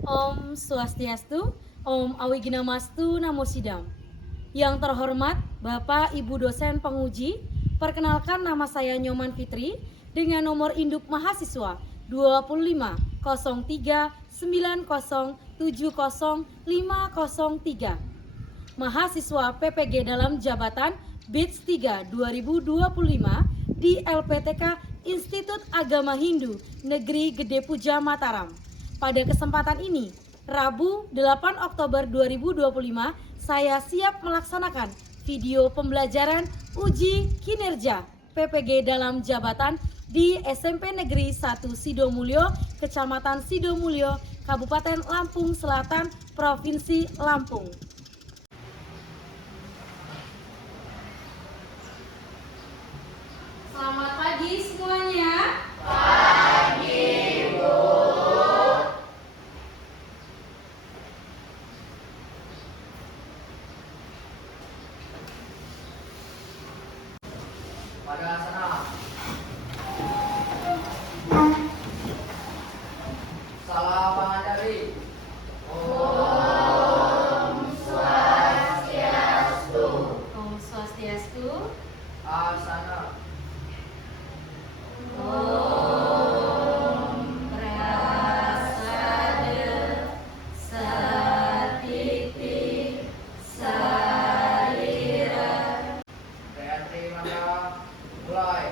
Om Swastiastu, Om Awiginamastu Namo Sidam. Yang terhormat Bapak Ibu dosen penguji, perkenalkan nama saya Nyoman Fitri dengan nomor induk mahasiswa 250390705003. Mahasiswa PPG dalam jabatan BITS 3 2025 di LPTK Institut Agama Hindu Negeri Gede Puja Mataram. Pada kesempatan ini, Rabu 8 Oktober 2025, saya siap melaksanakan video pembelajaran uji kinerja PPG dalam jabatan di SMP Negeri 1 Sidomulyo, Kecamatan Sidomulyo, Kabupaten Lampung Selatan, Provinsi Lampung. Selamat pagi semuanya. Pagi, Bu. Pada sana. Salam mengajari. Om Swastiastu. Om Swastiastu. Asana. Om Prasada Satiti Sarira. Reantri maka mulai.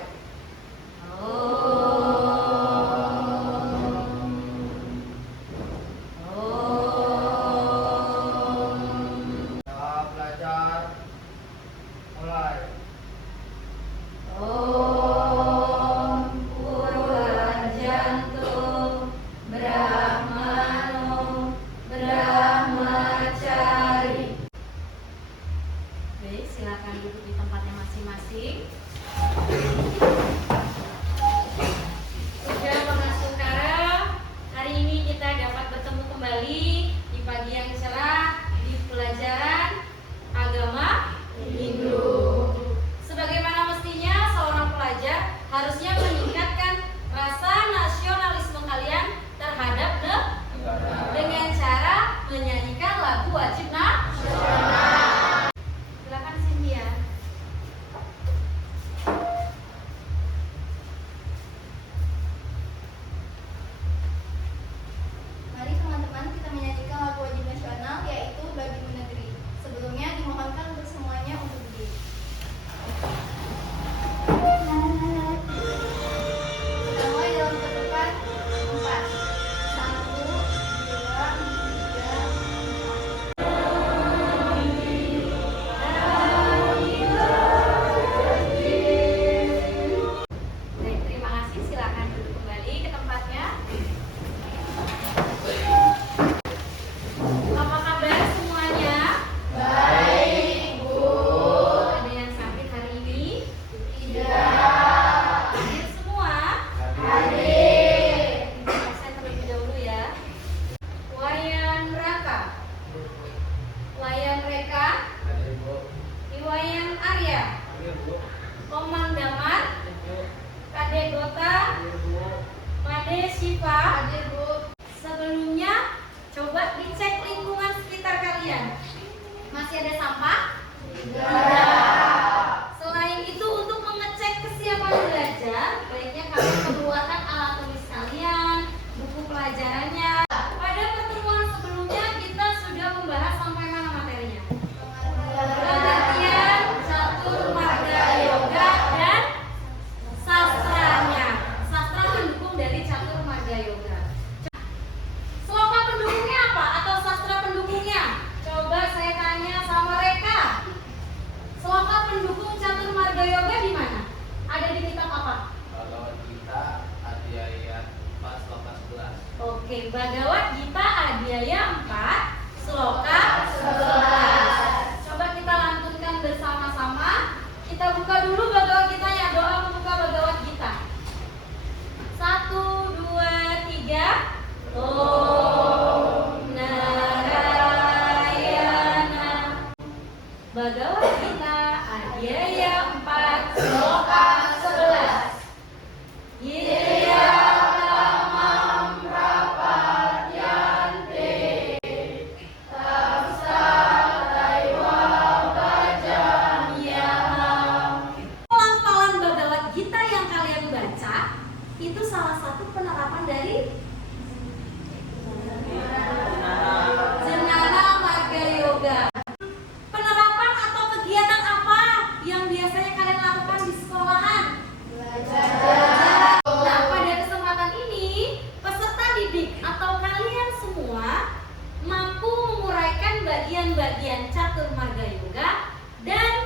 Saat belajar mulai. Om Purwajanto Brahmano Brahmacari. Baik, silakan duduk di tempatnya masing-masing. Sudah Mahasukara, hari ini kita dapat bertemu kembali di pagi yang cerah di pelajaran agama Hindu. Sebagaimana mestinya seorang pelajar harusnya meningkatkan rasa nasionalisme kalian terhadap negara dengan cara menyanyikan lagu wajib nasional. Silakan Cynthia. Mari teman-teman kita menyanyikan lagu wajib nasional yaitu Bagimu Negeri. Sebelumnya dimohonkan untuk semuanya untuk berdiri. Kita mulai dalam ketukan 4. 1, 2, 3, 4. Baik, terima kasih. Silakan duduk kembali ke tempatnya. Apa kabar semuanya? Baik, Bu. Ada yang sakit hari ini? Tidak. Hadir semua? Hadir. Saya terlebih dahulu ya. Wayan Raka, Wayan Reka, Hadir, Bu. Iwayan Arya, Hadir, Bu. Komang Damar, Hadir, Bu. Kade Gota, Hadir, Bu. Made Siva. Hadir, Bu. Sebelumnya, coba dicek lingkungan sekitar kalian. Masih ada sampah? Tidak. Selain itu, untuk mengecek kesiapan belajar, baiknya kalian mengeluarkan alat tulis kalian, buku pelajarannya. Pada pertemuan sebelumnya, kita sudah membahas sampai mana materinya? Pengertian catur marga yoga dan sastranya. Sastra pendukung dari catur marga yoga. Sloka pendukungnya apa? Atau sastra pendukungnya? Coba saya tanya sama Reka. Sloka pendukung catur marga yoga di mana? Ada di kitab apa? Bhagavad Gita Adhyaya 4 sloka 11. Oke, Bhagavad Gita Adhyaya 4 Sloka 11. Coba kita lantunkan bersama-sama. Kita buka dulu Bhagavad Gitanya. Doa membuka Bhagavad Gita. 1, 2, 3. Om Narayana. Bhagavad Gita Adhyaya 4 Sloka 11. Yaya tamam prapatya Itu salah satu penerapan dari Zenara Marga Yoga. Penerapan atau kegiatan apa yang biasanya kalian lakukan di sekolahan? Belajar. Nah, pada kesempatan ini, peserta didik atau kalian semua mampu menguraikan bagian-bagian catur marga yoga dan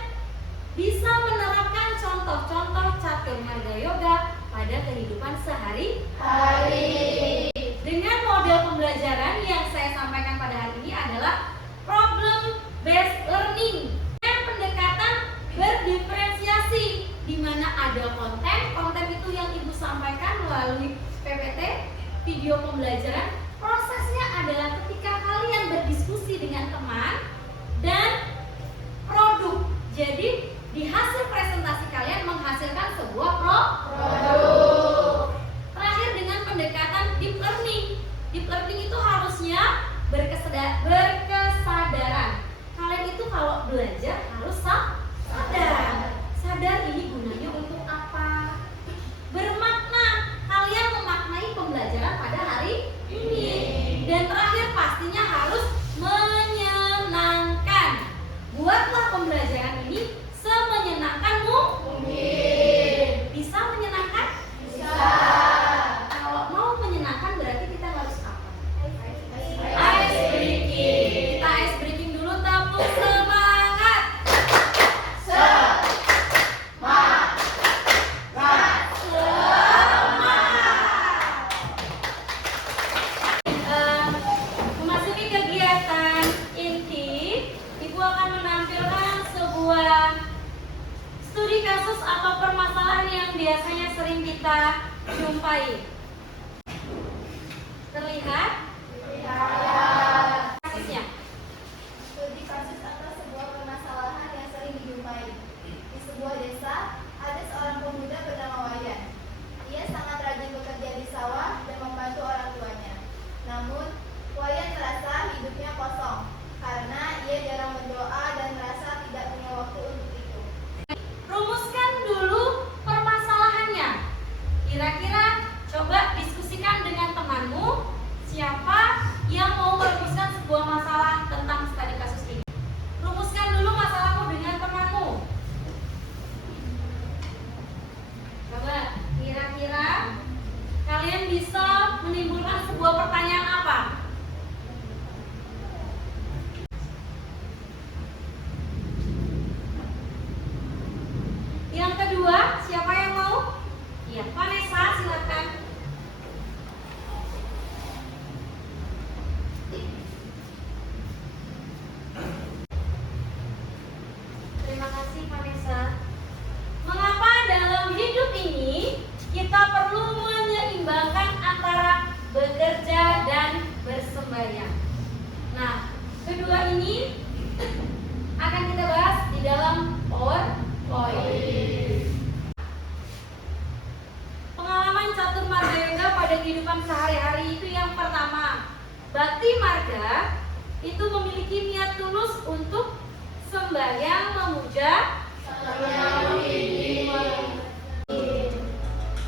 bisa menerapkan contoh-contoh catur marga yoga pada kehidupan sehari-hari. Dengan model pembelajaran yang saya sampaikan pada hari ini adalah problem based learning dengan pendekatan berdiferensiasi, di mana ada konten itu yang Ibu sampaikan melalui PPT video pembelajaran. Prosesnya adalah ketika kalian berdiskusi dengan teman dan produk. Jadi di hasil presentasi kalian menghasilkan sebuah produk. Terakhir dengan pendekatan deep learning. Deep learning itu harusnya berkesadaran. Kalian itu kalau belajar harus sadar. Sadar ini gunanya untuk apa? Bermakna. Kalian memaknai pembelajaran pada hari ini. Dan terakhir pastinya harus menyenangkan. Buatlah pembelajaran ini semenyenangkan mungkin. Bisa menyenangkan? Bisa. Kalau mau menyenangkan berarti kita harus apa? Ice breaking. Kita ice breaking dulu, tepuk semangat. Memasuki kegiatan inti, Ibu akan menampilkan sebuah studi kasus atau permasalahan yang biasanya sering kita jumpai. Terlihat? Kasusnya. Studi kasus atau sebuah permasalahan yang sering dijumpai. Di sebuah desa, ada seorang pemuda bernama Wayan. Ia sangat rajin bekerja di sawah dan membantu orang tuanya. Namun, Wayan merasa hidupnya kosong karena ia jarang berdoa dan merasa tidak punya waktu untuk itu. Rumuskan dulu permasalahannya. Kira-kira coba diskusikan dengan temanmu siapa yang mau merumuskan sebuah masalah tentang studi kasus ini. Rumuskan dulu masalahmu dengan temanmu. Coba kira-kira kalian bisa menimbulkan sebuah pertanyaan apa? Yang kedua, siapa yang mau? Iya, Vanessa, silakan. Terima kasih, Vanessa. Mengapa dalam hidup ini kita perlu menyeimbangkan antara bekerja dan bersembahyang? Nah, kedua ini akan kita bahas di dalam PowerPoint. Pengalaman catur marga yoga pada kehidupan sehari-hari itu yang pertama, bakti marga itu memiliki niat tulus untuk sembahyang, memuja,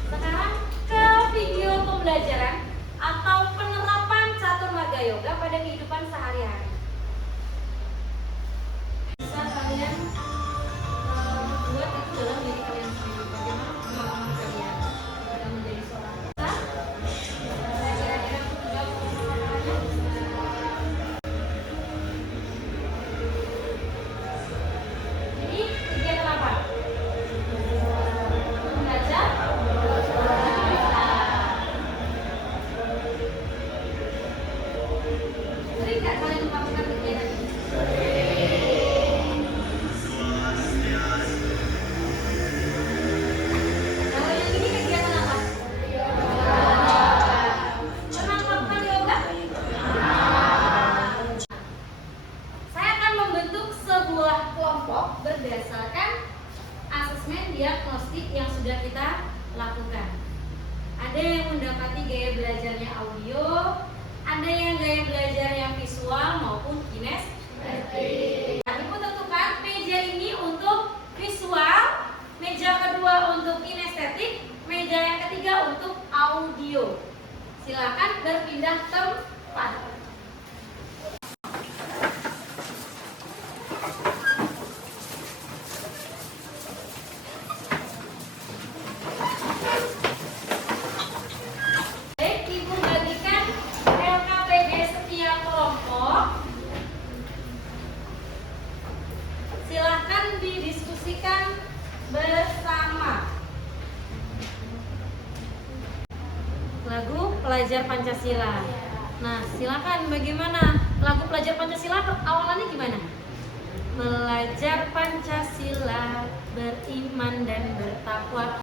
sekarang ke video pembelajaran atau penerapan catur marga yoga pada kehidupan sehari-hari. Bisa kalian buat itu dalam diri kalian sendiri. Bagaimana pengalaman kalian dalam menjadi seorang kita? Kira-kira sudah ini kegiatan apa? Membaca? Sering nggak kalian melakukan kegiatan ini? Kalau yang ini kegiatan apa? Pernah melakukan yoga? Saya akan membentuk sebuah kelompok berdasarkan asesmen diagnostik yang sudah kita lakukan. Ada yang mendapati gaya belajarnya audio, ada yang gaya belajarnya visual maupun kinestetik. Nah, Ibu tentukan meja ini untuk visual, meja kedua untuk kinestetik, meja yang ketiga berbentuk audio. Silakan berpindah tempat. Baik, Ibu bagikan LKPD setiap kelompok. Silakan didiskusikan bersama. Lagu Pelajar Pancasila. Nah, silakan bagaimana lagu Pelajar Pancasila awalannya gimana? Belajar Pancasila, beriman dan bertakwa.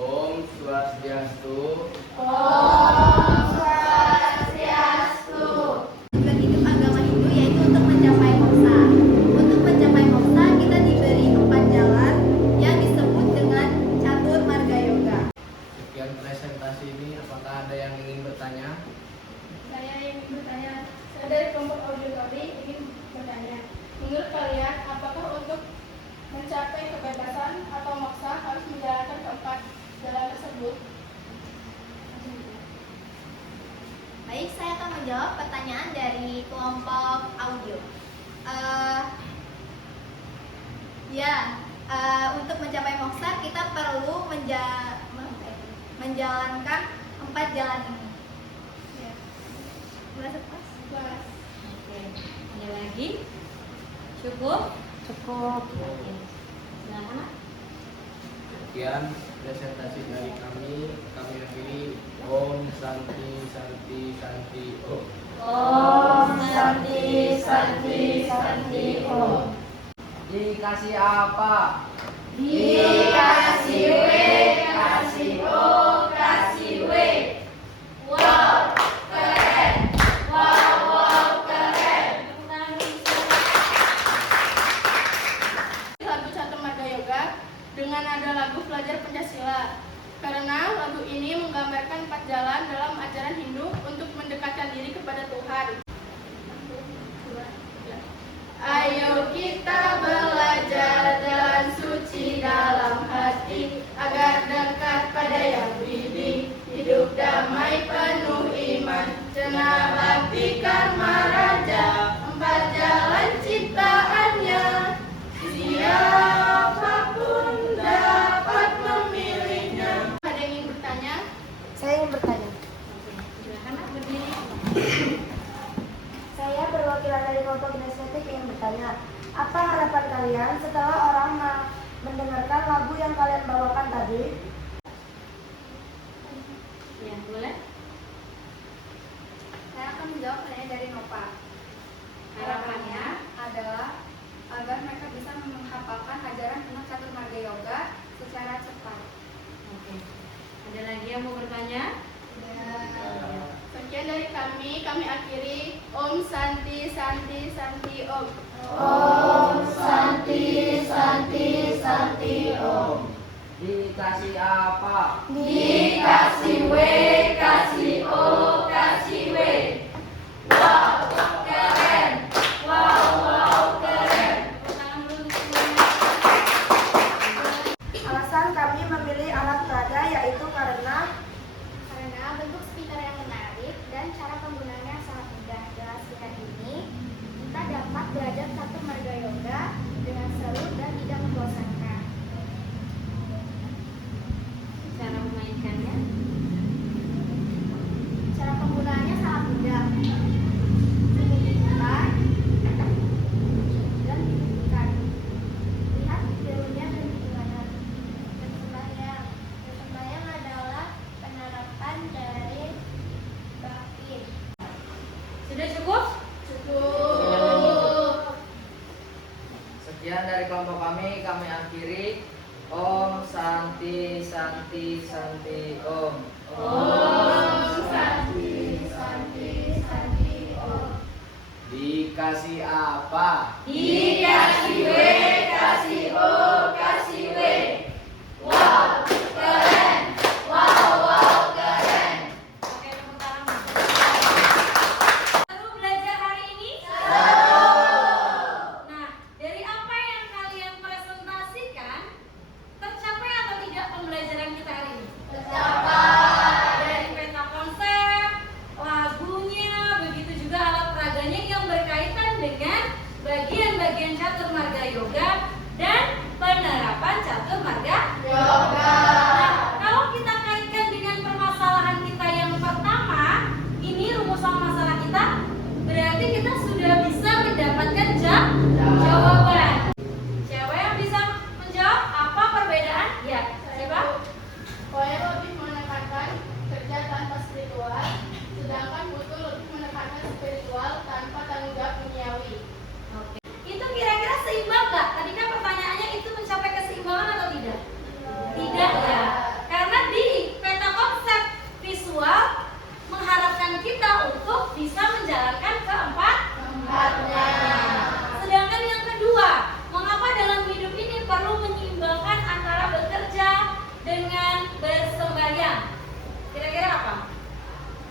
Om Swastiastu. Tujuan hidup agama Hindu yaitu untuk mencapai moksa. Untuk mencapai moksa kita diberi 4 jalan yang disebut dengan catur marga yoga. Sekian presentasi ini, apakah ada yang ingin bertanya? Saya ingin bertanya, saya dari kelompok auditori ingin bertanya, menurut kalian apakah untuk mencapai kebebasan atau moksa harus menjalankan keempat jalan tersebut? Baik, saya akan menjawab pertanyaan dari kelompok audio. Untuk mencapai moksa kita perlu menjalankan 4 jalan ini. Ya. Merasa puas? Puas. Oke, ada lagi? Cukup? Cukup. Oke. Silakan. Sekian presentasi dari kami akhiri. Om Santi Santi Santi Om. Om Santi Santi Santi Om. Dikasih apa? Dikasih W, kasih O, kasih W. Wow, keren. Wow, keren. Lagu Catur Marga Yoga dengan nada lagu Pelajar Pancasila. Karena lagu ini menggambarkan 4 jalan dalam ajaran Hindu untuk mendekatkan diri kepada Tuhan. Ayo kita belajar dan suci dalam hati agar dekat pada yang bidik, hidup damai penuh iman, cenah bakti karma raja, 4 jalan ciptaannya, siapapun dapat memilihnya. Ada yang ingin bertanya? Saya ingin bertanya. Silakan berdiri. Saya perwakilan dari kelompok kinestetik ingin bertanya, apa harapan kalian setelah orang mendengarkan lagu yang kalian bawakan tadi? Ya, boleh. Saya akan menjawab pertanyaan dari Nova. Harapannya Adalah agar mereka bisa menghafalkan ajaran tentang catur marga yoga secara cepat. Oke. Ada lagi yang mau bertanya? Sekian dari kami akhiri. Om Santi Santi Santi Om. Om Santi Santi Santi Om. Dikasih apa? Dikasih W, kasih O, kasih W. Wow, keren. Wow, keren. Tangan dulu semuanya. Alasan kami memilih alat peraga yaitu karena Bentuk speaker yang menarik dan cara penggunaannya yang sangat mudah. Dengan speaker ini, kita dapat belajar catur marga yoga dengan seru dan tidak membosankan. Cara memainkannya? spiritual, sedangkan butuh lebih menekankan spiritual tanpa tanggung jawab duniawi. Oke. Itu kira-kira seimbang nggak? Tadi kan pertanyaannya itu mencapai keseimbangan atau tidak? Tidak ya. Karena di peta konsep visual mengharapkan kita untuk bisa menjalankan keempatnya. Sedangkan yang kedua, mengapa dalam hidup ini perlu menyeimbangkan antara bekerja dengan bersembahyang? Kira-kira apa?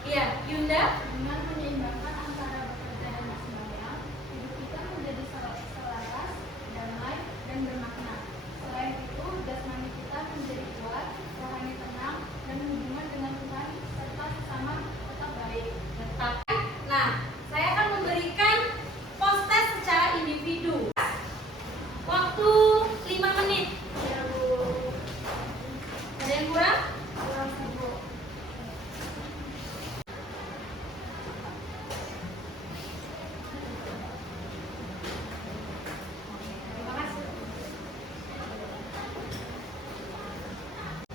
Iya, Yunda? Dengan menyeimbangkan antara bekerja dan bersembahyang, hidup kita menjadi selaras, damai, dan bermakna. Selain itu, jasmani kita menjadi kuat, rohani tenang, dan hubungan dengan Tuhan serta sesama tetap baik. Nah, saya akan memberikan post-test secara individu. Waktu 5 menit. Ada yang kurang? Terima kasih.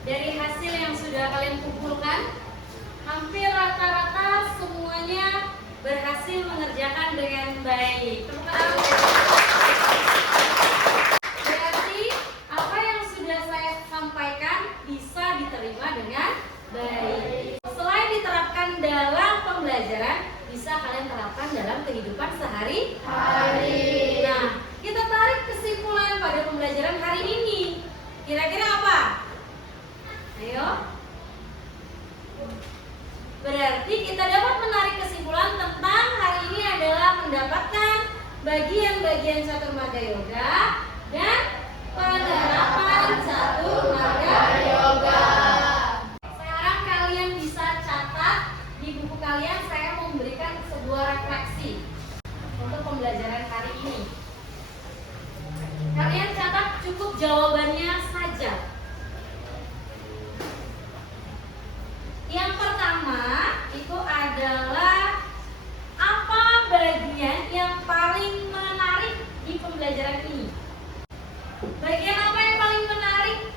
Dari hasil yang sudah kalian kumpulkan, hampir rata-rata semuanya berhasil mengerjakan dengan baik. Tepuk tangan. Berarti apa yang sudah saya sampaikan bisa diterima dengan baik. Selain diterapkan dalam pembelajaran, bisa kalian terapkan dalam kehidupan sehari-hari. Nah, kita tarik kesimpulan pada pembelajaran hari ini. Kira-kira apa? Ayo. Berarti kita dapat menarik kesimpulan tentang hari ini adalah mendapatkan bagian-bagian catur marga yoga dan penerapan catur marga yoga. Sekarang kalian bisa catat di buku kalian, saya mau memberikan sebuah refleksi untuk pembelajaran hari ini. Kalian catat cukup jawabannya saja. Yang pertama itu adalah apa bagian yang paling menarik di pembelajaran ini? Bagian apa yang paling menarik?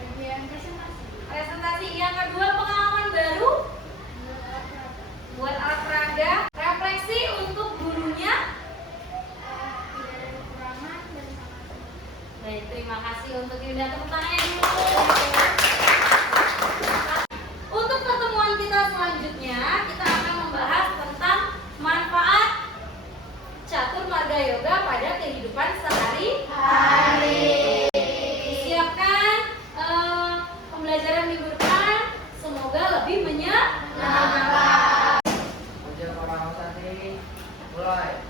Bagian presentasi. Presentasi. Yang kedua, pengalaman baru buat alat peraga. Refleksi untuk gurunya. Tidak ada kekurangan dan sangat. Baik, terima kasih untuk Yunda. Tepuk tangannya dulu. Untuk pertemuan kita selanjutnya, kita akan membahas tentang manfaat catur marga yoga pada kehidupan sehari-hari. Disiapkan pembelajaran minggu depan, semoga lebih menyenangkan. Puja para Santi, mulai.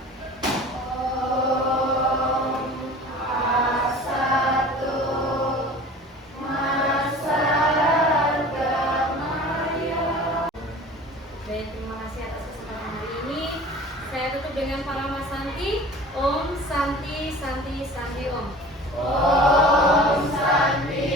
Baik, terima kasih atas kesempatan hari ini. Saya tutup dengan Parama Santi. Om Santi Santi Santi Om. Om Santi